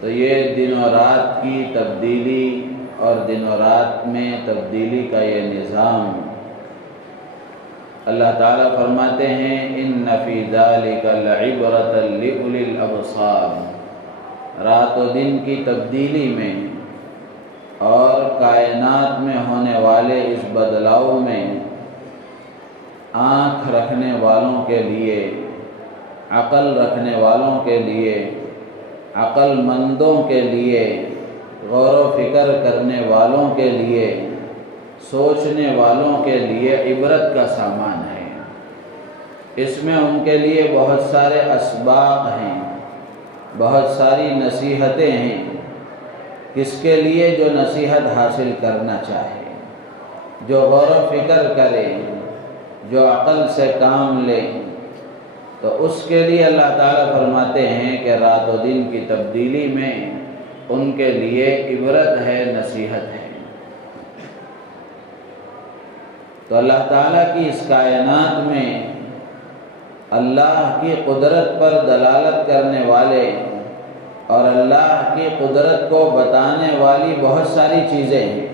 تو یہ دن و رات کی تبدیلی اور دن و رات میں تبدیلی کا یہ نظام اللہ تعالیٰ فرماتے ہیں ان فی ذلک لعبرۃ لأولی الابصار، رات و دن کی تبدیلی میں اور کائنات میں ہونے والے اس بدلاؤ میں آنکھ رکھنے والوں کے لیے، عقل رکھنے والوں کے لیے، عقل مندوں کے لیے، غور و فکر کرنے والوں کے لیے، سوچنے والوں کے لیے عبرت کا سامان ہے۔ اس میں ان کے لیے بہت سارے اسباق ہیں، بہت ساری نصیحتیں ہیں۔ کس کے لیے؟ جو نصیحت حاصل کرنا چاہے، جو غور و فکر کرے، جو عقل سے کام لے، تو اس کے لیے اللہ تعالیٰ فرماتے ہیں کہ رات و دن کی تبدیلی میں ان کے لیے عبرت ہے، نصیحت ہے۔ تو اللہ تعالیٰ کی اس کائنات میں اللہ کی قدرت پر دلالت کرنے والے اور اللہ کی قدرت کو بتانے والی بہت ساری چیزیں ہیں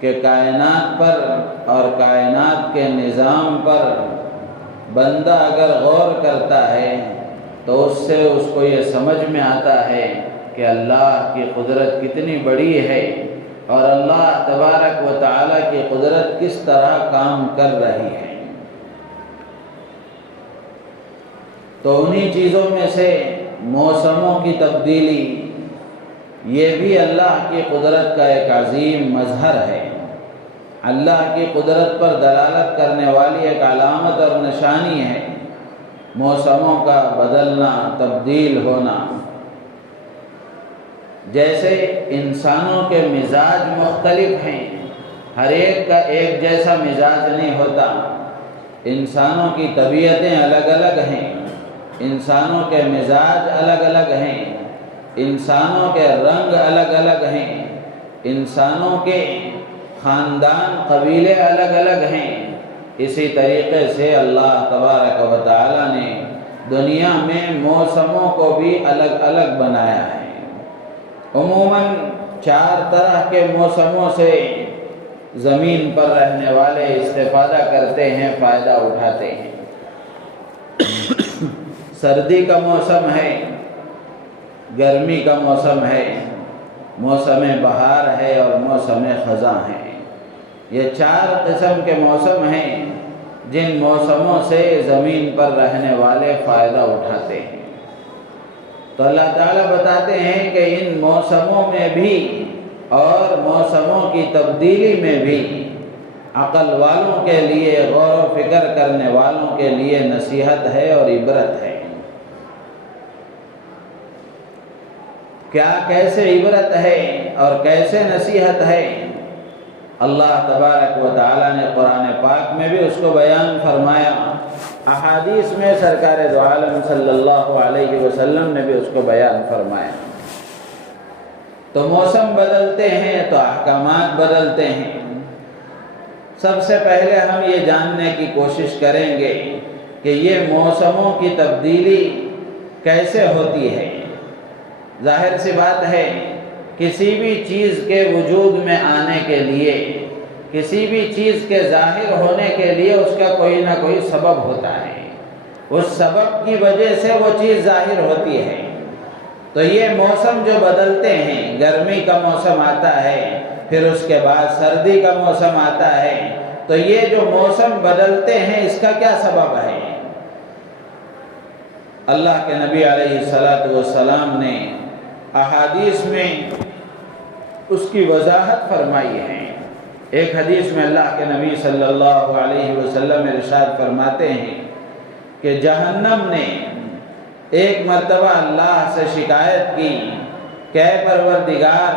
کہ کائنات پر اور کائنات کے نظام پر بندہ اگر غور کرتا ہے تو اس سے اس کو یہ سمجھ میں آتا ہے کہ اللہ کی قدرت کتنی بڑی ہے اور اللہ تبارک و تعالیٰ کی قدرت کس طرح کام کر رہی ہے۔ تو انہی چیزوں میں سے موسموں کی تبدیلی، یہ بھی اللہ کی قدرت کا ایک عظیم مظہر ہے، اللہ کی قدرت پر دلالت کرنے والی ایک علامت اور نشانی ہے، موسموں کا بدلنا، تبدیل ہونا۔ جیسے انسانوں کے مزاج مختلف ہیں، ہر ایک کا ایک جیسا مزاج نہیں ہوتا، انسانوں کی طبیعتیں الگ الگ ہیں، انسانوں کے مزاج الگ الگ ہیں، انسانوں کے رنگ الگ الگ ہیں، انسانوں کے خاندان، قبیلے الگ الگ ہیں۔ اسی طریقے سے اللہ تبارک و تعالیٰ نے دنیا میں موسموں کو بھی الگ الگ بنایا ہے۔ عموماً 4 طرح کے موسموں سے زمین پر رہنے والے استفادہ کرتے ہیں، فائدہ اٹھاتے ہیں۔ سردی کا موسم ہے، گرمی کا موسم ہے، موسم بہار ہے اور موسم خزاں ہے۔ یہ 4 قسم کے موسم ہیں جن موسموں سے زمین پر رہنے والے فائدہ اٹھاتے ہیں۔ تو اللہ تعالیٰ بتاتے ہیں کہ ان موسموں میں بھی اور موسموں کی تبدیلی میں بھی عقل والوں کے لیے، غور و فکر کرنے والوں کے لیے نصیحت ہے اور عبرت ہے۔ کیا کیسے عبرت ہے اور کیسے نصیحت ہے؟ اللہ تبارک و تعالیٰ نے قرآن پاک میں بھی اس کو بیان فرمایا، احادیث میں سرکار دو عالم صلی اللہ علیہ وسلم نے بھی اس کو بیان فرمایا۔ تو موسم بدلتے ہیں تو احکامات بدلتے ہیں۔ سب سے پہلے ہم یہ جاننے کی کوشش کریں گے کہ یہ موسموں کی تبدیلی کیسے ہوتی ہے۔ ظاہر سی بات ہے، کسی بھی چیز کے وجود میں آنے کے لیے، کسی بھی چیز کے ظاہر ہونے کے لیے اس کا کوئی نہ کوئی سبب ہوتا ہے، اس سبب کی وجہ سے وہ چیز ظاہر ہوتی ہے۔ تو یہ موسم جو بدلتے ہیں، گرمی کا موسم آتا ہے، پھر اس کے بعد سردی کا موسم آتا ہے، تو یہ جو موسم بدلتے ہیں اس کا کیا سبب ہے؟ اللہ کے نبی علیہ السلام نے احادیث میں اس کی وضاحت فرمائی ہے۔ ایک حدیث میں اللہ کے نبی صلی اللہ علیہ وسلم ارشاد فرماتے ہیں کہ جہنم نے ایک مرتبہ اللہ سے شکایت کی کہ اے پروردگار،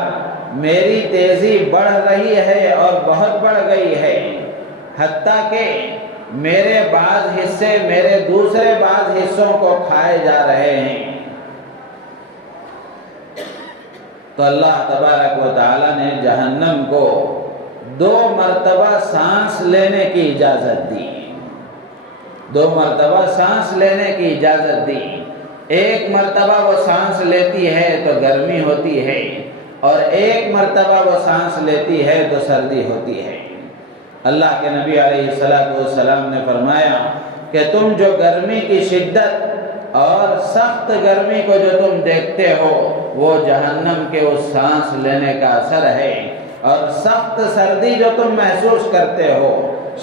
میری تیزی بڑھ رہی ہے اور بہت بڑھ گئی ہے، حتیٰ کہ میرے بعض حصے میرے دوسرے بعض حصوں کو کھائے جا رہے ہیں۔ تو اللہ تبارک و تعالیٰ نے جہنم کو 2 مرتبہ سانس لینے کی اجازت دی، 2 مرتبہ سانس لینے کی اجازت دی۔ ایک مرتبہ وہ سانس لیتی ہے تو گرمی ہوتی ہے، اور ایک مرتبہ وہ سانس لیتی ہے تو سردی ہوتی ہے۔ اللہ کے نبی علیہ السلام نے فرمایا کہ تم جو گرمی کی شدت اور سخت گرمی کو جو تم دیکھتے ہو وہ جہنم کے اس سانس لینے کا اثر ہے، اور سخت سردی جو تم محسوس کرتے ہو،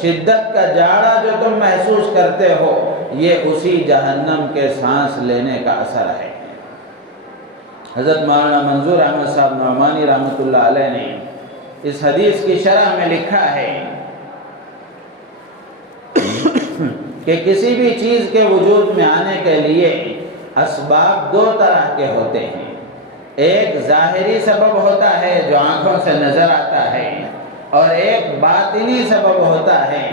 شدت کا جاڑا جو تم محسوس کرتے ہو، یہ اسی جہنم کے سانس لینے کا اثر ہے۔ حضرت مولانا منظور احمد صاحب نعمانی رحمۃ اللہ علیہ نے اس حدیث کی شرح میں لکھا ہے کہ کسی بھی چیز کے وجود میں آنے کے لیے اسباب دو طرح کے ہوتے ہیں۔ ایک ظاہری سبب ہوتا ہے جو آنکھوں سے نظر آتا ہے، اور ایک باطنی سبب ہوتا ہے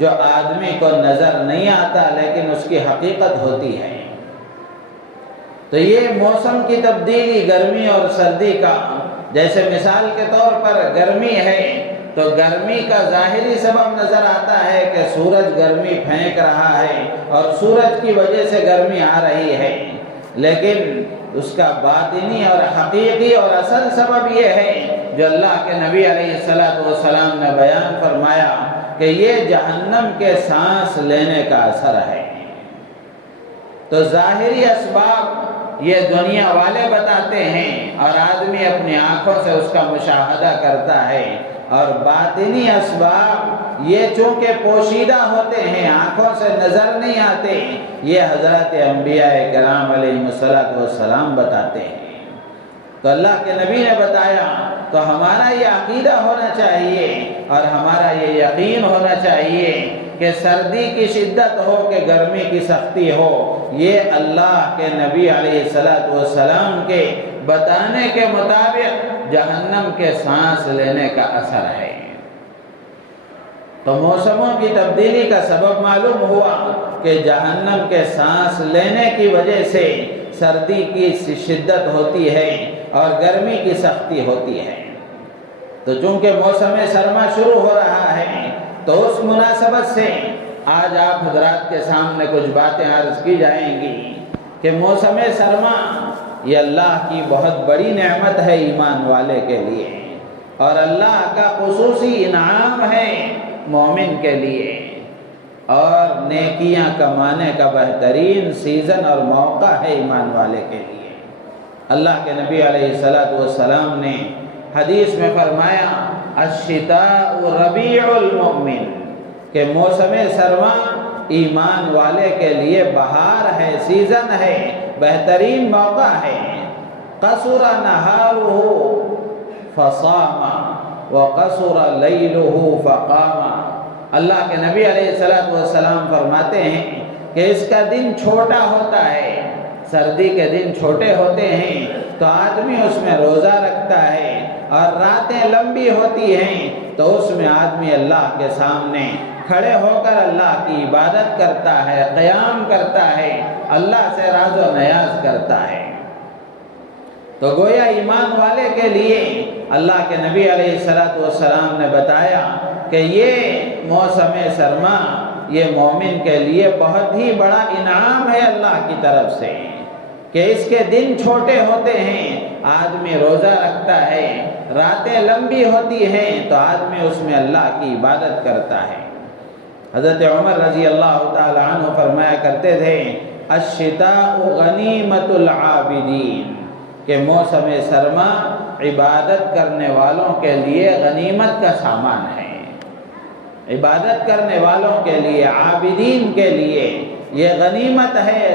جو آدمی کو نظر نہیں آتا لیکن اس کی حقیقت ہوتی ہے۔ تو یہ موسم کی تبدیلی گرمی اور سردی کا، جیسے مثال کے طور پر گرمی ہے تو گرمی کا ظاہری سبب نظر آتا ہے کہ سورج گرمی پھینک رہا ہے اور سورج کی وجہ سے گرمی آ رہی ہے، لیکن اس کا باطنی اور حقیقی اور اصل سبب یہ ہے جو اللہ کے نبی علیہ السلام نے بیان فرمایا کہ یہ جہنم کے سانس لینے کا اثر ہے۔ تو ظاہری اسباب یہ دنیا والے بتاتے ہیں اور آدمی اپنی آنکھوں سے اس کا مشاہدہ کرتا ہے، اور باطنی اسباب یہ چونکہ پوشیدہ ہوتے ہیں، آنکھوں سے نظر نہیں آتے، یہ حضرات انبیاء کرام علیہ السلام بتاتے ہیں۔ تو اللہ کے نبی نے بتایا تو ہمارا یہ عقیدہ ہونا چاہیے اور ہمارا یہ یقین ہونا چاہیے کہ سردی کی شدت ہو کہ گرمی کی سختی ہو، یہ اللہ کے نبی علیہ السلام کے بتانے کے مطابق جہنم کے سانس لینے کا اثر ہے۔ تو موسموں کی تبدیلی کا سبب معلوم ہوا کہ جہنم کے سانس لینے کی وجہ سے سردی کی شدت ہوتی ہے اور گرمی کی سختی ہوتی ہے۔ تو چونکہ موسم سرما شروع ہو رہا ہے تو اس مناسبت سے آج آپ حضرات کے سامنے کچھ باتیں عرض کی جائیں گی کہ موسم سرما یہ اللہ کی بہت بڑی نعمت ہے ایمان والے کے لیے، اور اللہ کا خصوصی انعام ہے مومن کے لیے، اور نیکیاں کمانے کا بہترین سیزن اور موقع ہے ایمان والے کے لیے۔ اللہ کے نبی علیہ السلام نے حدیث میں فرمایا الشتاء ربیع المؤمن، کہ موسم سرما ایمان والے کے لیے بہار ہے، سیزن ہے، بہترین موقع ہے۔ قصر نہارہ فصام وقصر لیلہ فقام، اللہ کے نبی علیہ السلام فرماتے ہیں کہ اس کا دن چھوٹا ہوتا ہے، سردی کے دن چھوٹے ہوتے ہیں تو آدمی اس میں روزہ رکھتا ہے، اور راتیں لمبی ہوتی ہیں تو اس میں آدمی اللہ کے سامنے کھڑے ہو کر اللہ کی عبادت کرتا ہے، قیام کرتا ہے، اللہ سے راز و نیاز کرتا ہے۔ تو گویا ایمان والے کے لیے اللہ کے نبی علیہ السلام نے بتایا کہ یہ موسم سرما یہ مومن کے لیے بہت ہی بڑا انعام ہے اللہ کی طرف سے، کہ اس کے دن چھوٹے ہوتے ہیں، آدمی روزہ رکھتا ہے، راتیں لمبی ہوتی ہیں تو آدمی اس میں اللہ کی عبادت کرتا ہے۔ حضرت عمر رضی اللہ تعالی عنہ فرمایا کرتے تھے الشتاء غنیمت العابدین، کہ موسم سرما عبادت کرنے والوں کے لیے غنیمت کا سامان ہے، عبادت کرنے والوں کے لیے، عابدین کے لیے یہ غنیمت ہے،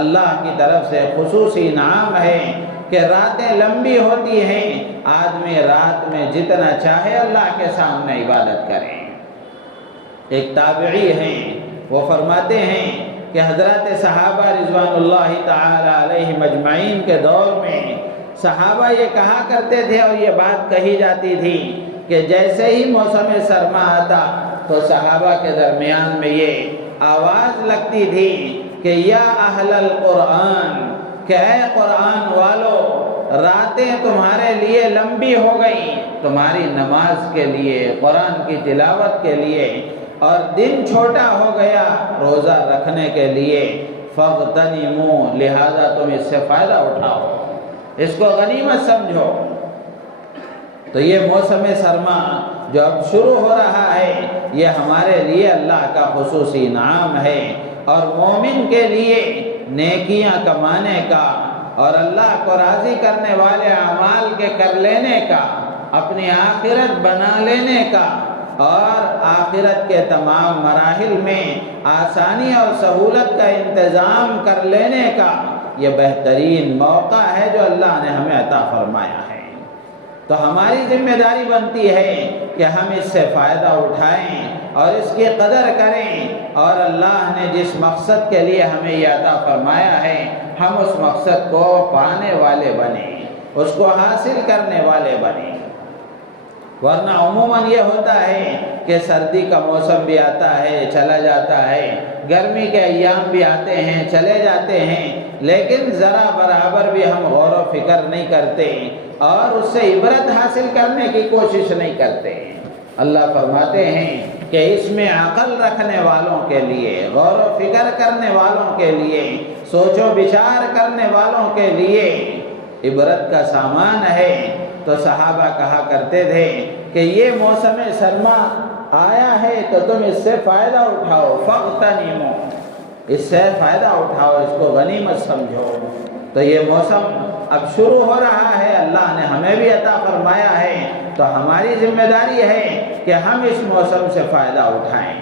اللہ کی طرف سے خصوصی انعام ہے کہ راتیں لمبی ہوتی ہیں، آدمی رات میں جتنا چاہے اللہ کے سامنے عبادت کرے۔ ایک تابعی ہیں وہ فرماتے ہیں کہ حضرات صحابہ رضوان اللہ تعالی علیہم اجمعین کے دور میں صحابہ یہ کہا کرتے تھے اور یہ بات کہی جاتی تھی کہ جیسے ہی موسم سرما آتا تو صحابہ کے درمیان میں یہ آواز لگتی تھی کہ یا اہل القرآن، کہ اے قرآن والو، راتیں تمہارے لیے لمبی ہو گئی تمہاری نماز کے لیے، قرآن کی تلاوت کے لیے، اور دن چھوٹا ہو گیا روزہ رکھنے کے لیے، فاغتنموا، لہذا تم اس سے فائدہ اٹھاؤ، اس کو غنیمت سمجھو۔ تو یہ موسم سرما جو اب شروع ہو رہا ہے، یہ ہمارے لیے اللہ کا خصوصی انعام ہے، اور مومن کے لیے نیکیاں کمانے کا اور اللہ کو راضی کرنے والے اعمال کے کر لینے کا، اپنی آخرت بنا لینے کا، اور آخرت کے تمام مراحل میں آسانی اور سہولت کا انتظام کر لینے کا یہ بہترین موقع ہے جو اللہ نے ہمیں عطا فرمایا ہے۔ تو ہماری ذمہ داری بنتی ہے کہ ہم اس سے فائدہ اٹھائیں اور اس کی قدر کریں، اور اللہ نے جس مقصد کے لیے ہمیں یہ عطا فرمایا ہے ہم اس مقصد کو پانے والے بنیں، اس کو حاصل کرنے والے بنیں۔ ورنہ عموماً یہ ہوتا ہے کہ سردی کا موسم بھی آتا ہے چلا جاتا ہے، گرمی کے ایام بھی آتے ہیں چلے جاتے ہیں، لیکن ذرا برابر بھی ہم غور و فکر نہیں کرتے اور اس سے عبرت حاصل کرنے کی کوشش نہیں کرتے۔ اللہ فرماتے ہیں کہ اس میں عقل رکھنے والوں کے لیے، غور و فکر کرنے والوں کے لیے، سوچ و بچار کرنے والوں کے لیے عبرت کا سامان ہے۔ تو صحابہ کہا کرتے تھے کہ یہ موسم سرما آیا ہے تو تم اس سے فائدہ اٹھاؤ، فاغتنموا، اس سے فائدہ اٹھاؤ، اس کو غنیمت سمجھو۔ تو یہ موسم اب شروع ہو رہا ہے، اللہ نے ہمیں بھی عطا فرمایا ہے، تو ہماری ذمہ داری ہے کہ ہم اس موسم سے فائدہ اٹھائیں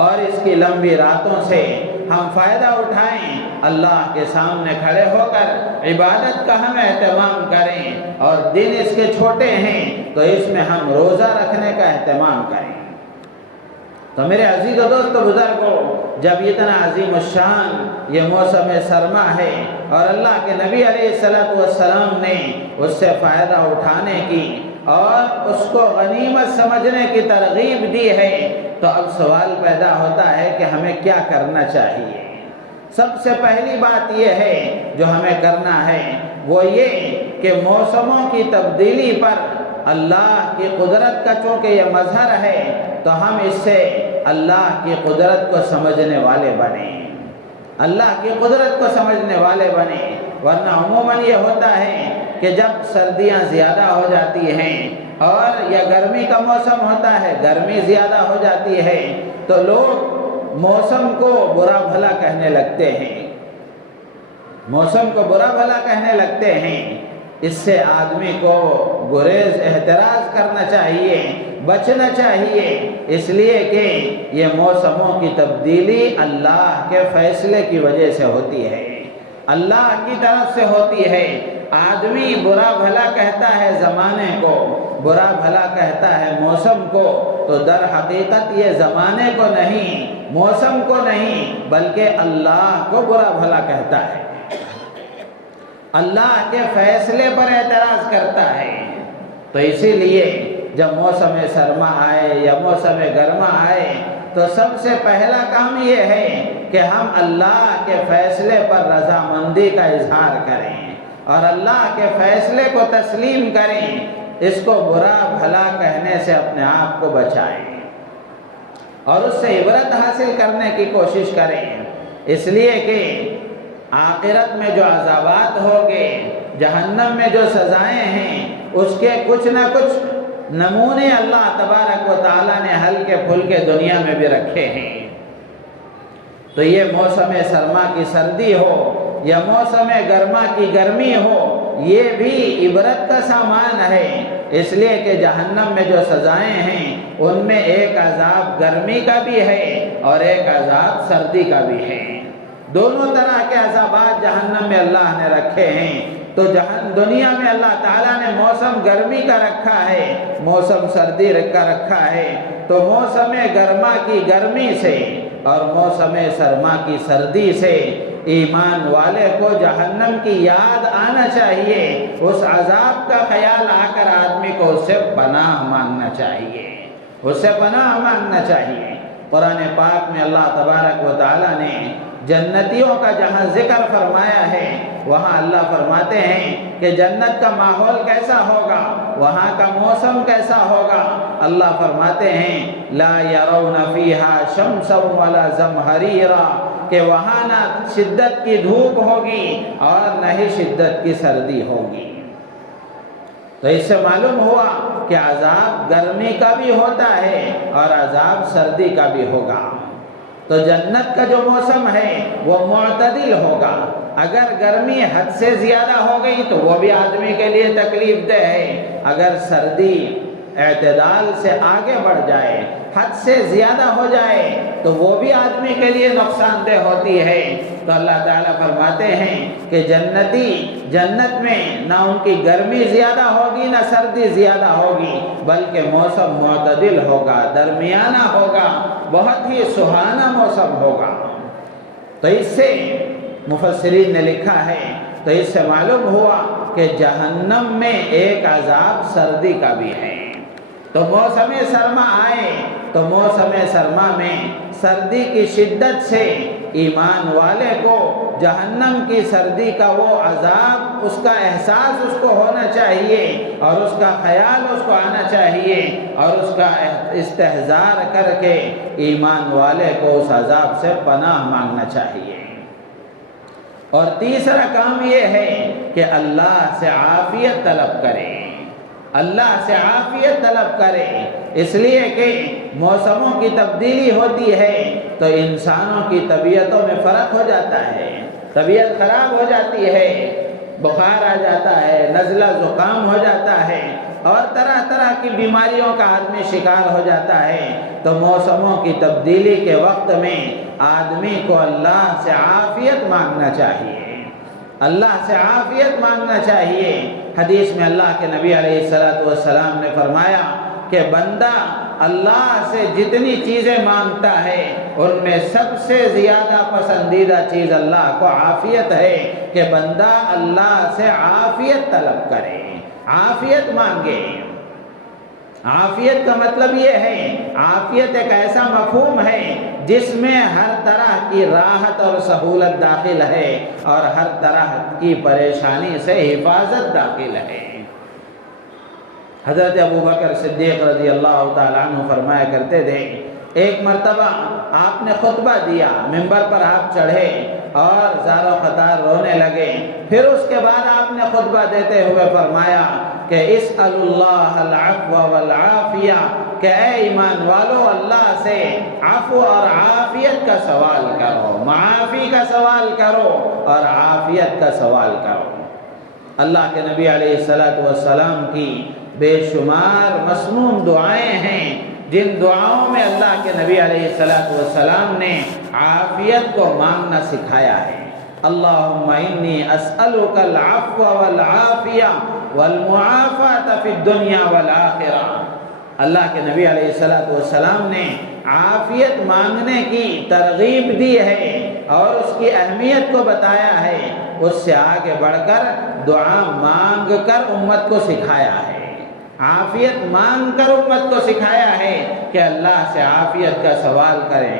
اور اس کی لمبی راتوں سے ہم فائدہ اٹھائیں، اللہ کے سامنے کھڑے ہو کر عبادت کا ہم اہتمام کریں، اور دن اس کے چھوٹے ہیں تو اس میں ہم روزہ رکھنے کا اہتمام کریں۔ تو میرے عزیز و دوست بزرگوں، جب اتنا عظیم الشان یہ موسم سرما ہے اور اللہ کے نبی علیہ السلام نے اس سے فائدہ اٹھانے کی اور اس کو غنیمت سمجھنے کی ترغیب دی ہے، تو اب سوال پیدا ہوتا ہے کہ ہمیں کیا کرنا چاہیے۔ سب سے پہلی بات یہ ہے جو ہمیں کرنا ہے وہ یہ کہ موسموں کی تبدیلی پر اللہ کی قدرت کا چونکہ یہ مظہر ہے تو ہم اس سے اللہ کی قدرت کو سمجھنے والے بنیں، اللہ کی قدرت کو سمجھنے والے بنیں۔ ورنہ عموماً یہ ہوتا ہے کہ جب سردیاں زیادہ ہو جاتی ہیں اور یا گرمی کا موسم ہوتا ہے، گرمی زیادہ ہو جاتی ہے، تو لوگ موسم کو برا بھلا کہنے لگتے ہیں، موسم کو برا بھلا کہنے لگتے ہیں۔ اس سے آدمی کو گریز احتراز کرنا چاہیے، بچنا چاہیے، اس لیے کہ یہ موسموں کی تبدیلی اللہ کے فیصلے کی وجہ سے ہوتی ہے، اللہ کی طرف سے ہوتی ہے۔ آدمی برا بھلا کہتا ہے زمانے کو، برا بھلا کہتا ہے موسم کو، تو در حقیقت یہ زمانے کو نہیں، موسم کو نہیں، بلکہ اللہ کو برا بھلا کہتا ہے، اللہ کے فیصلے پر اعتراض کرتا ہے۔ تو اسی لیے جب موسم سرما آئے یا موسم گرما آئے تو سب سے پہلا کام یہ ہے کہ ہم اللہ کے فیصلے پر رضامندی کا اظہار کریں اور اللہ کے فیصلے کو تسلیم کریں، اس کو برا بھلا کہنے سے اپنے آپ کو بچائیں اور اس سے عبرت حاصل کرنے کی کوشش کریں، اس لیے کہ آخرت میں جو عذابات ہوگے، جہنم میں جو سزائیں ہیں، اس کے کچھ نہ کچھ نمونے اللہ تبارک و تعالیٰ نے ہلکے پھلکے دنیا میں بھی رکھے ہیں۔ تو یہ موسم سرما کی سردی ہو یا موسم گرما کی گرمی ہو، یہ بھی عبرت کا سامان ہے، اس لیے کہ جہنم میں جو سزائیں ہیں ان میں ایک عذاب گرمی کا بھی ہے اور ایک عذاب سردی کا بھی ہے، دونوں طرح کے عذابات جہنم میں اللہ نے رکھے ہیں۔ تو دنیا میں اللہ تعالیٰ نے موسم گرمی کا رکھا ہے، موسم سردی کا رکھا ہے، تو موسم گرما کی گرمی سے اور موسم سرما کی سردی سے ایمان والے کو جہنم کی یاد آنا چاہیے، اس عذاب کا خیال آ کر آدمی کو اس سے پناہ مانگنا چاہیے، اس سے پناہ مانگنا چاہیے۔ قرآن پاک میں اللہ تبارک و تعالیٰ نے جنتیوں کا جہاں ذکر فرمایا ہے وہاں اللہ فرماتے ہیں کہ جنت کا ماحول کیسا ہوگا، وہاں کا موسم کیسا ہوگا۔ اللہ فرماتے ہیں لا یرون فیہا شمسا ولا زمہریرا، کہ وہاں نہ شدت کی دھوپ ہوگی اور نہ ہی شدت کی سردی ہوگی۔ تو اس سے معلوم ہوا کہ عذاب گرمی کا بھی ہوتا ہے اور عذاب سردی کا بھی ہوگا۔ تو جنت کا جو موسم ہے وہ معتدل ہوگا۔ اگر گرمی حد سے زیادہ ہو گئی تو وہ بھی آدمی کے لیے تکلیف دہ ہے، اگر سردی اعتدال سے آگے بڑھ جائے، حد سے زیادہ ہو جائے تو وہ بھی آدمی کے لیے نقصان دہ ہوتی ہے۔ تو اللہ تعالیٰ فرماتے ہیں کہ جنتی جنت میں نہ ان کی گرمی زیادہ ہوگی نہ سردی زیادہ ہوگی، بلکہ موسم معتدل ہوگا، درمیانہ ہوگا، بہت ہی سہانا موسم ہوگا۔ تو اس سے مفسرین نے لکھا ہے، تو اس سے معلوم ہوا کہ جہنم میں ایک عذاب سردی کا بھی ہے۔ تو موسم سرما آئے تو موسم سرما میں سردی کی شدت سے ایمان والے کو جہنم کی سردی کا وہ عذاب، اس کا احساس اس کو ہونا چاہیے اور اس کا خیال اس کو آنا چاہیے اور اس کا استحضار کر کے ایمان والے کو اس عذاب سے پناہ مانگنا چاہیے۔ اور تیسرا کام یہ ہے کہ اللہ سے عافیت طلب کرے، اللہ سے عافیت طلب کرے، اس لیے کہ موسموں کی تبدیلی ہوتی ہے تو انسانوں کی طبیعتوں میں فرق ہو جاتا ہے، طبیعت خراب ہو جاتی ہے، بخار آ جاتا ہے، نزلہ زکام ہو جاتا ہے اور طرح طرح کی بیماریوں کا آدمی شکار ہو جاتا ہے۔ تو موسموں کی تبدیلی کے وقت میں آدمی کو اللہ سے عافیت مانگنا چاہیے، اللہ سے عافیت مانگنا چاہیے۔ حدیث میں اللہ کے نبی علیہ السلام نے فرمایا کہ بندہ اللہ سے جتنی چیزیں مانگتا ہے ان میں سب سے زیادہ پسندیدہ چیز اللہ کو عافیت ہے، کہ بندہ اللہ سے عافیت طلب کرے، عافیت مانگے۔ عافیت کا مطلب یہ ہے، عافیت ایک ایسا مفہوم ہے جس میں ہر طرح کی راحت اور سہولت داخل ہے اور ہر طرح کی پریشانی سے حفاظت داخل ہے۔ حضرت ابوبکر صدیق رضی اللہ تعالیٰ عنہ فرمایا کرتے تھے، ایک مرتبہ آپ نے خطبہ دیا، منبر پر آپ چڑھے اور زار و قطار رونے لگے، پھر اس کے بعد آپ نے خطبہ دیتے ہوئے فرمایا کہ اسأل اللہ العفو والعافیہ، کہ اے ایمان والو اللہ سے عفو اور عافیت کا سوال کرو، معافی کا سوال کرو اور عافیت کا سوال کرو۔ اللہ کے نبی علیہ السلام کی بے شمار مسنون دعائیں ہیں جن دعاؤں میں اللہ کے نبی علیہ السلام نے عافیت کو مانگنا سکھایا ہے۔ اللہم انی اسألک العفو والعافیہ والمعافات فی الدنیا والآخرہ۔ اللہ کے نبی علیہ السلام نے عافیت مانگنے کی ترغیب دی ہے اور اس کی اہمیت کو بتایا ہے، اس سے آگے بڑھ کر دعا مانگ کر امت کو سکھایا ہے، عافیت مانگ کر امت کو سکھایا ہے کہ اللہ سے عافیت کا سوال کریں۔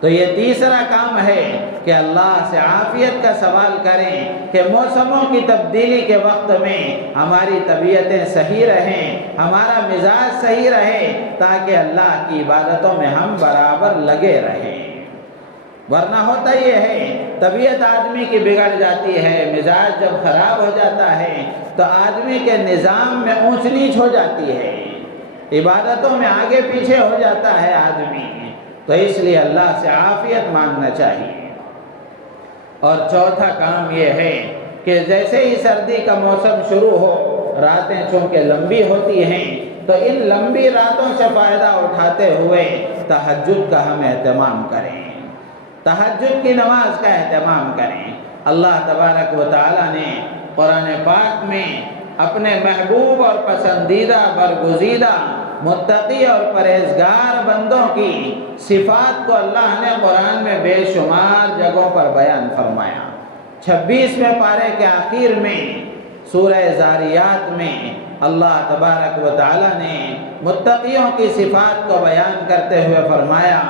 تو یہ تیسرا کام ہے کہ اللہ سے عافیت کا سوال کریں کہ موسموں کی تبدیلی کے وقت میں ہماری طبیعتیں صحیح رہیں، ہمارا مزاج صحیح رہے، تاکہ اللہ کی عبادتوں میں ہم برابر لگے رہیں۔ ورنہ ہوتا یہ ہے، طبیعت آدمی کی بگڑ جاتی ہے، مزاج جب خراب ہو جاتا ہے تو آدمی کے نظام میں اونچ نیچ ہو جاتی ہے، عبادتوں میں آگے پیچھے ہو جاتا ہے آدمی۔ تو اس لیے اللہ سے عافیت مانگنا چاہیے۔ اور چوتھا کام یہ ہے کہ جیسے ہی سردی کا موسم شروع ہو، راتیں چونکہ لمبی ہوتی ہیں، تو ان لمبی راتوں سے فائدہ اٹھاتے ہوئے تہجد کا ہم اہتمام کریں، تہجد کی نماز کا اہتمام کریں۔ اللہ تبارک و تعالیٰ نے قرآن پاک میں اپنے محبوب اور پسندیدہ برگزیدہ متقی اور پرہیزگار بندوں کی صفات کو اللہ نے قرآن میں بے شمار جگہوں پر بیان فرمایا۔ 26ویں پارے کے آخر میں سورہ زاریات میں اللہ تبارک و تعالیٰ نے متقیوں کی صفات کو بیان کرتے ہوئے فرمایا،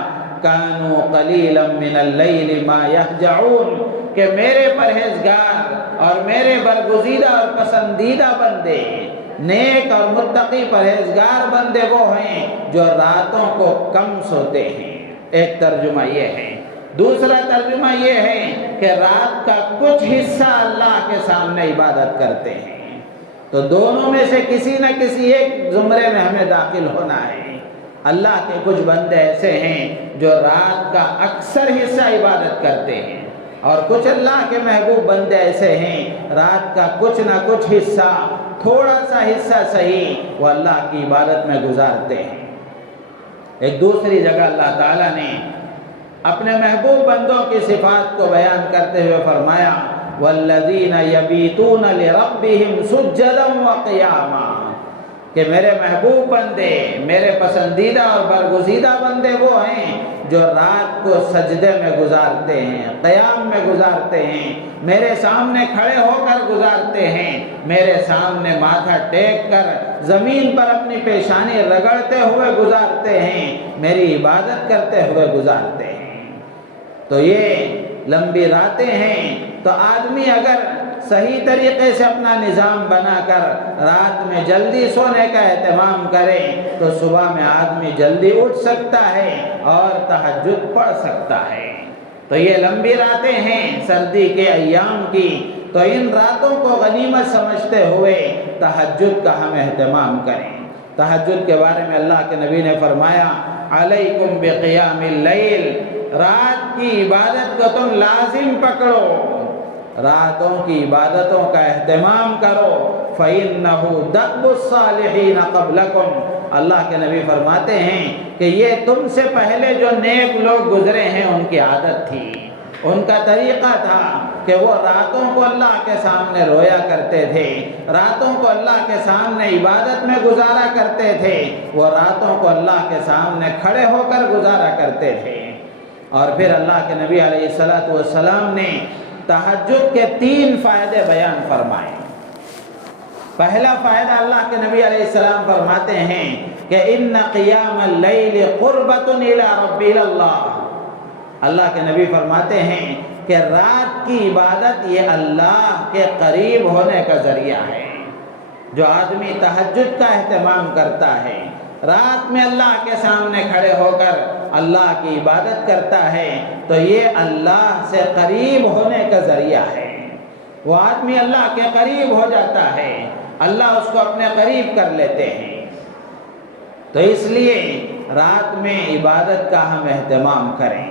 کانوا قلیلا من اللیل ما یہجعون، کہ میرے پرہیزگار اور میرے برگزیدہ اور پسندیدہ بندے، نیک اور متقی پرہیزگار بندے وہ ہیں جو راتوں کو کم سوتے ہیں۔ ایک ترجمہ یہ ہے۔ دوسرا ترجمہ یہ ہے کہ رات کا کچھ حصہ اللہ کے سامنے عبادت کرتے ہیں۔ تو دونوں میں سے کسی نہ کسی ایک زمرے میں ہمیں داخل ہونا ہے۔ اللہ کے کچھ بندے ایسے ہیں جو رات کا اکثر حصہ عبادت کرتے ہیں، اور کچھ اللہ کے محبوب بندے ایسے ہیں رات کا کچھ نہ کچھ حصہ، تھوڑا سا حصہ صحیح، وہ اللہ کی عبادت میں گزارتے ہیں۔ ایک دوسری جگہ اللہ تعالیٰ نے اپنے محبوب بندوں کی صفات کو بیان کرتے ہوئے فرمایا والذین یبیتون لربہم سجدا وقیاما، کہ میرے محبوب بندے، میرے پسندیدہ اور برگزیدہ بندے وہ ہیں جو رات کو سجدے میں گزارتے ہیں، قیام میں گزارتے ہیں، میرے سامنے کھڑے ہو کر گزارتے ہیں، میرے سامنے ماتھا ٹیک کر زمین پر اپنی پیشانی رگڑتے ہوئے گزارتے ہیں، میری عبادت کرتے ہوئے گزارتے ہیں۔ تو یہ لمبی راتیں ہیں، تو آدمی اگر صحیح طریقے سے اپنا نظام بنا کر رات میں جلدی سونے کا اہتمام کرے تو صبح میں آدمی جلدی اٹھ سکتا ہے اور تہجد پڑھ سکتا ہے۔ تو یہ لمبی راتیں ہیں سردی کے ایام کی، تو ان راتوں کو غنیمت سمجھتے ہوئے تہجد کا ہم اہتمام کریں۔ تہجد کے بارے میں اللہ کے نبی نے فرمایا علیکم بقیام اللیل، رات کی عبادت کو تم لازم پکڑو، راتوں کی عبادتوں کا اہتمام کرو، فَإِنَّهُ دَأْبُ الصَّالِحِينَ قَبْلَكُمْ، اللہ کے نبی فرماتے ہیں کہ یہ تم سے پہلے جو نیک لوگ گزرے ہیں ان کی عادت تھی، ان کا طریقہ تھا کہ وہ راتوں کو اللہ کے سامنے رویا کرتے تھے، راتوں کو اللہ کے سامنے عبادت میں گزارا کرتے تھے، وہ راتوں کو اللہ کے سامنے کھڑے ہو کر گزارا کرتے تھے۔ اور پھر اللہ کے نبی علیہ السلام نے تہجد کے 3 فائدے بیان فرمائے۔ پہلا فائدہ اللہ کے نبی علیہ السلام فرماتے ہیں کہ ان قیام اللیل قربۃ الی رب اللہ، اللہ کے نبی فرماتے ہیں کہ رات کی عبادت یہ اللہ کے قریب ہونے کا ذریعہ ہے۔ جو آدمی تہجد کا اہتمام کرتا ہے، رات میں اللہ کے سامنے کھڑے ہو کر اللہ کی عبادت کرتا ہے، تو یہ اللہ سے قریب ہونے کا ذریعہ ہے۔ وہ آدمی اللہ کے قریب ہو جاتا ہے، اللہ اس کو اپنے قریب کر لیتے ہیں۔ تو اس لیے رات میں عبادت کا ہم اہتمام کریں۔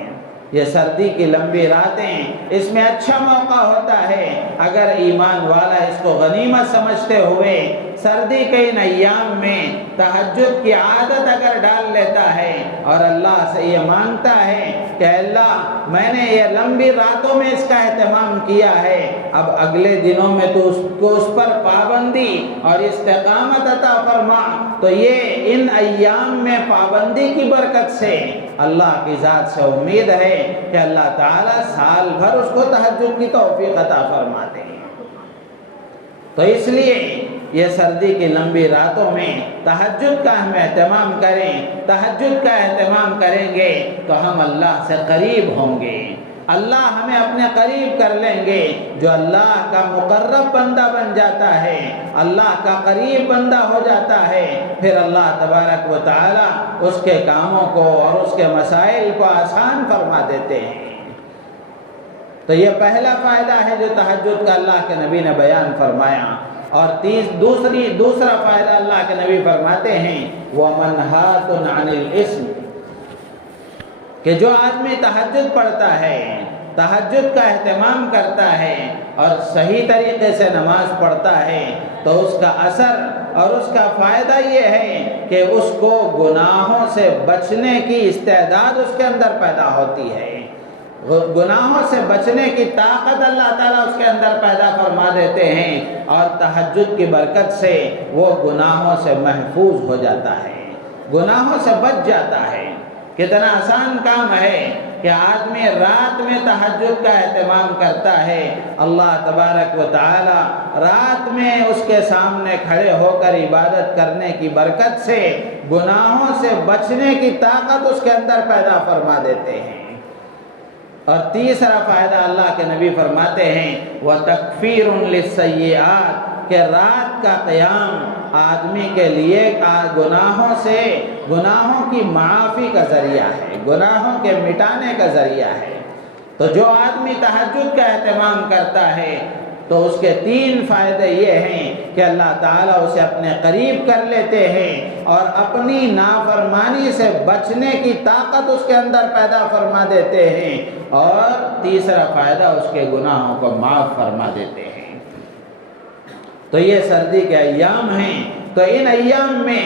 یہ سردی کی لمبی راتیں، اس میں اچھا موقع ہوتا ہے اگر ایمان والا اس کو غنیمت سمجھتے ہوئے سردی کے ان ایام میں تہجد کی عادت اگر ڈال لیتا ہے اور اللہ سے یہ مانگتا ہے کہ اللہ میں نے یہ لمبی راتوں میں اس کا اہتمام کیا ہے، اب اگلے دنوں میں تو اس پر پابندی اور استقامت عطا فرما، تو یہ ان ایام میں پابندی کی برکت سے اللہ کی ذات سے امید ہے کہ اللہ تعالیٰ سال بھر اس کو تہجد کی توفیق عطا فرماتے ہیں۔ تو اس لیے یہ سردی کی لمبی راتوں میں تہجد کا ہم اہتمام کریں، تہجد کا اہتمام کریں گے تو ہم اللہ سے قریب ہوں گے، اللہ ہمیں اپنے قریب کر لیں گے۔ جو اللہ کا مقرب بندہ بن جاتا ہے، اللہ کا قریب بندہ ہو جاتا ہے، پھر اللہ تبارک و تعالی اس کے کاموں کو اور اس کے مسائل کو آسان فرما دیتے ہیں۔ تو یہ پہلا فائدہ ہے جو تہجد کا اللہ کے نبی نے بیان فرمایا۔ اور دوسرا فائدہ اللہ کے نبی فرماتے ہیں وَمَنْهَاتٌ عَنِ الْإِثْمِ، کہ جو آدمی تہجد پڑھتا ہے، تہجد کا اہتمام کرتا ہے اور صحیح طریقے سے نماز پڑھتا ہے، تو اس کا اثر اور اس کا فائدہ یہ ہے کہ اس کو گناہوں سے بچنے کی استعداد اس کے اندر پیدا ہوتی ہے، گناہوں سے بچنے کی طاقت اللہ تعالیٰ اس کے اندر پیدا فرما دیتے ہیں، اور تہجد کی برکت سے وہ گناہوں سے محفوظ ہو جاتا ہے، گناہوں سے بچ جاتا ہے۔ کتنا آسان کام ہے کہ آدمی رات میں تہجد کا اہتمام کرتا ہے، اللہ تبارک و تعالی رات میں اس کے سامنے کھڑے ہو کر عبادت کرنے کی برکت سے گناہوں سے بچنے کی طاقت اس کے اندر پیدا فرما دیتے ہیں۔ اور تیسرا فائدہ اللہ کے نبی فرماتے ہیں وَتَكْفِيرٌ لِلسَّيِّئَاتِ کہ رات کا قیام آدمی کے لیے گناہوں کی معافی کا ذریعہ ہے، گناہوں کے مٹانے کا ذریعہ ہے۔ تو جو آدمی تہجد کا اہتمام کرتا ہے تو اس کے 3 فائدے یہ ہیں کہ اللہ تعالیٰ اسے اپنے قریب کر لیتے ہیں اور اپنی نافرمانی سے بچنے کی طاقت اس کے اندر پیدا فرما دیتے ہیں، اور تیسرا فائدہ اس کے گناہوں کو معاف فرما دیتے ہیں۔ تو یہ سردی کے ایام ہیں، تو ان ایام میں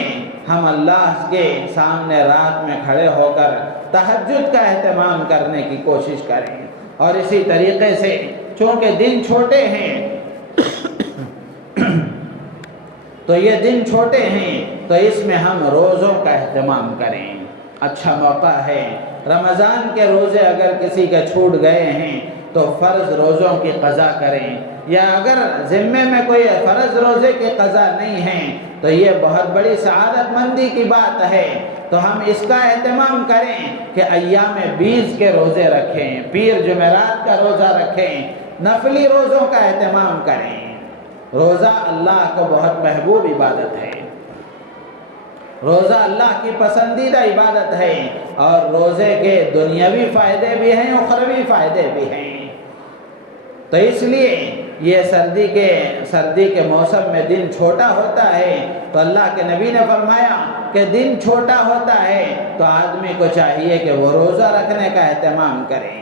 ہم اللہ کے سامنے رات میں کھڑے ہو کر تہجد کا اہتمام کرنے کی کوشش کریں، اور اسی طریقے سے چونکہ دن چھوٹے ہیں تو یہ دن چھوٹے ہیں تو اس میں ہم روزوں کا اہتمام کریں۔ اچھا موقع ہے، رمضان کے روزے اگر کسی کے چھوٹ گئے ہیں تو فرض روزوں کی قضا کریں، یا اگر ذمے میں کوئی فرض روزے کی قضا نہیں ہے تو یہ بہت بڑی سعادت مندی کی بات ہے۔ تو ہم اس کا اہتمام کریں کہ ایام 20 کے روزے رکھیں، پیر جمعرات کا روزہ رکھیں، نفلی روزوں کا اہتمام کریں۔ روزہ اللہ کو بہت محبوب عبادت ہے، روزہ اللہ کی پسندیدہ عبادت ہے، اور روزے کے دنیاوی فائدے بھی ہیں، اخروی فائدے بھی ہیں۔ تو اس لیے یہ سردی کے موسم میں دن چھوٹا ہوتا ہے، تو اللہ کے نبی نے فرمایا کہ دن چھوٹا ہوتا ہے تو آدمی کو چاہیے کہ وہ روزہ رکھنے کا اہتمام کریں۔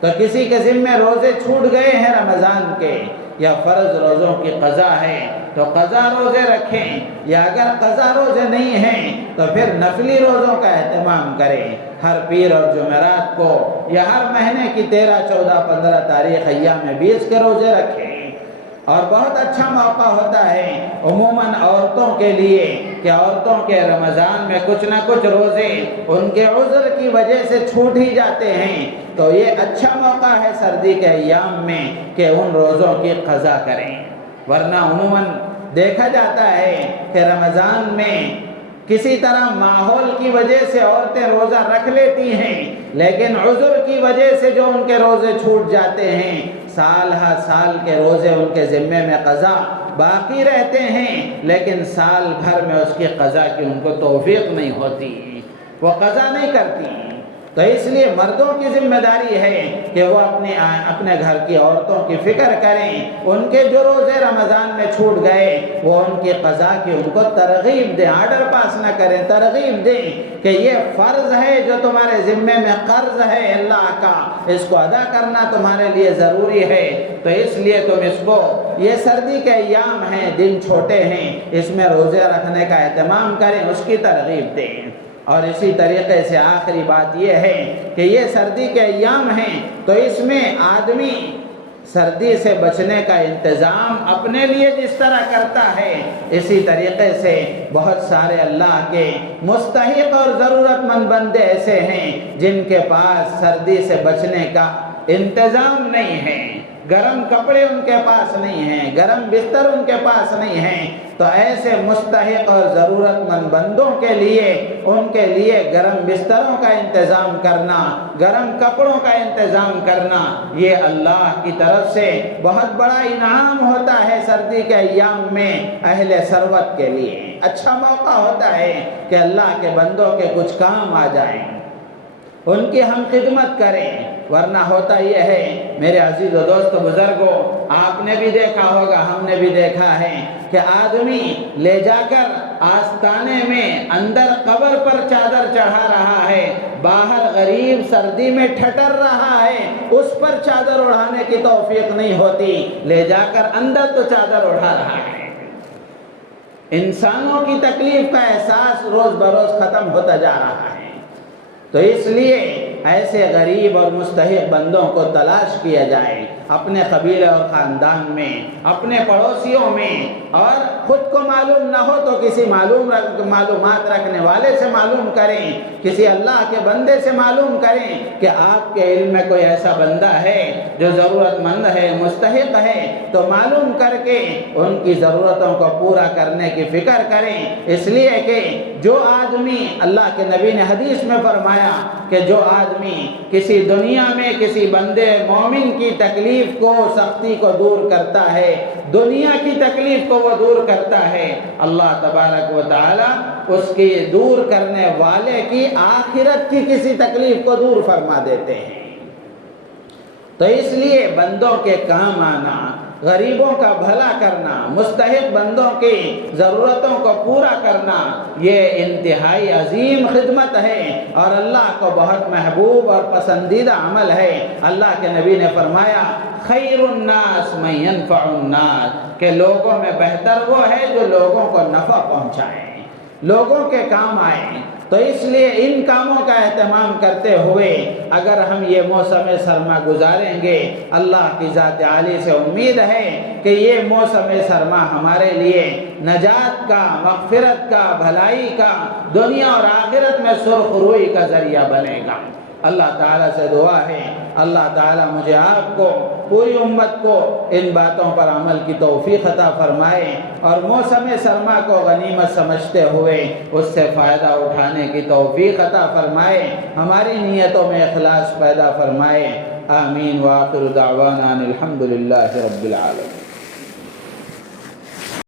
تو کسی کے ذمے روزے چھوٹ گئے ہیں رمضان کے، یا فرض روزوں کی قضا ہے تو قضا روزے رکھیں، یا اگر قضا روزے نہیں ہیں تو پھر نفلی روزوں کا اہتمام کریں۔ ہر پیر اور جمعرات کو یا ہر مہینے کی 13، 14، 15 تاریخ ایام 20 کے روزے رکھیں۔ اور بہت اچھا موقع ہوتا ہے عموماً عورتوں کے لیے کہ عورتوں کے رمضان میں کچھ نہ کچھ روزے ان کے عذر کی وجہ سے چھوٹ ہی جاتے ہیں، تو یہ اچھا موقع ہے سردی کے ایام میں کہ ان روزوں کی قضا کریں۔ ورنہ عموماً دیکھا جاتا ہے کہ رمضان میں کسی طرح ماحول کی وجہ سے عورتیں روزہ رکھ لیتی ہیں، لیکن عذر کی وجہ سے جو ان کے روزے چھوٹ جاتے ہیں، سال ہر سال کے روزے ان کے ذمے میں قضا باقی رہتے ہیں، لیکن سال بھر میں اس کی قضا کی ان کو توفیق نہیں ہوتی، وہ قضا نہیں کرتی۔ تو اس لیے مردوں کی ذمہ داری ہے کہ وہ اپنے گھر کی عورتوں کی فکر کریں، ان کے جو روزے رمضان میں چھوٹ گئے وہ ان کی قضا کی ان کو ترغیب دیں، آرڈر پاس نہ کریں، ترغیب دیں کہ یہ فرض ہے جو تمہارے ذمے میں قرض ہے اللہ کا، اس کو ادا کرنا تمہارے لیے ضروری ہے۔ تو اس لیے تم اس کو، یہ سردی کے ایام ہیں، دن چھوٹے ہیں، اس میں روزے رکھنے کا اہتمام کریں، اس کی ترغیب دیں۔ اور اسی طریقے سے آخری بات یہ ہے کہ یہ سردی کے ایام ہیں تو اس میں آدمی سردی سے بچنے کا انتظام اپنے لیے جس طرح کرتا ہے، اسی طریقے سے بہت سارے اللہ کے مستحق اور ضرورت مند بندے ایسے ہیں جن کے پاس سردی سے بچنے کا انتظام نہیں ہے، گرم کپڑے ان کے پاس نہیں ہیں، گرم بستر ان کے پاس نہیں ہیں۔ تو ایسے مستحق اور ضرورت مند بندوں کے لیے، ان کے لیے گرم بستروں کا انتظام کرنا، گرم کپڑوں کا انتظام کرنا، یہ اللہ کی طرف سے بہت بڑا انعام ہوتا ہے سردی کے ایام میں اہل ثروت کے لیے۔ اچھا موقع ہوتا ہے کہ اللہ کے بندوں کے کچھ کام آ جائیں، ان کی ہم خدمت کریں۔ ورنہ ہوتا یہ ہے میرے عزیز و دوست بزرگوں، آپ نے بھی دیکھا ہوگا، ہم نے بھی دیکھا ہے کہ آدمی لے جا کر آستانے میں اندر قبر پر چادر چڑھا رہا ہے، باہر غریب سردی میں ٹھٹر رہا ہے، اس پر چادر اڑھانے کی توفیق نہیں ہوتی، لے جا کر اندر تو چادر اڑھا رہا ہے۔ انسانوں کی تکلیف کا احساس روز بروز ختم ہوتا جا رہا ہے۔ تو اس لیے ایسے غریب اور مستحق بندوں کو تلاش کیا جائے، اپنے قبیلے اور خاندان میں، اپنے پڑوسیوں میں، اور خود کو معلوم نہ ہو تو کسی معلومات رکھنے والے سے معلوم کریں، کسی اللہ کے بندے سے معلوم کریں کہ آپ کے علم میں کوئی ایسا بندہ ہے جو ضرورت مند ہے، مستحق ہے، تو معلوم کر کے ان کی ضرورتوں کو پورا کرنے کی فکر کریں۔ اس لیے کہ جو آدمی، اللہ کے نبی نے حدیث میں فرمایا کہ جو آدمی آدمی کسی دنیا میں کسی بندے مومن کی تکلیف کو سختی کو دور کرتا ہے، دنیا کی تکلیف کو وہ دور کرتا ہے، اللہ تبارک و تعالی اس کی دور کرنے والے کی آخرت کی کسی تکلیف کو دور فرما دیتے ہیں۔ تو اس لیے بندوں کے کام آنا، غریبوں کا بھلا کرنا، مستحق بندوں کی ضرورتوں کو پورا کرنا، یہ انتہائی عظیم خدمت ہے اور اللہ کو بہت محبوب اور پسندیدہ عمل ہے۔ اللہ کے نبی نے فرمایا خیر الناس من ينفع الناس، کہ لوگوں میں بہتر وہ ہے جو لوگوں کو نفع پہنچائے، لوگوں کے کام آئے۔ تو اس لیے ان کاموں کا اہتمام کرتے ہوئے اگر ہم یہ موسم سرما گزاریں گے، اللہ کی ذات عالی سے امید ہے کہ یہ موسم سرما ہمارے لیے نجات کا، مغفرت کا، بھلائی کا، دنیا اور آخرت میں سرخ روئی کا ذریعہ بنے گا۔ اللہ تعالیٰ سے دعا ہے اللہ تعالیٰ مجھے آپ کو، پوری امت کو ان باتوں پر عمل کی توفیق عطا فرمائے اور موسم سرما کو غنیمت سمجھتے ہوئے اس سے فائدہ اٹھانے کی توفیق عطا فرمائے، ہماری نیتوں میں اخلاص پیدا فرمائے۔ آمین وآخر دعوانا الحمدللہ رب العالمین۔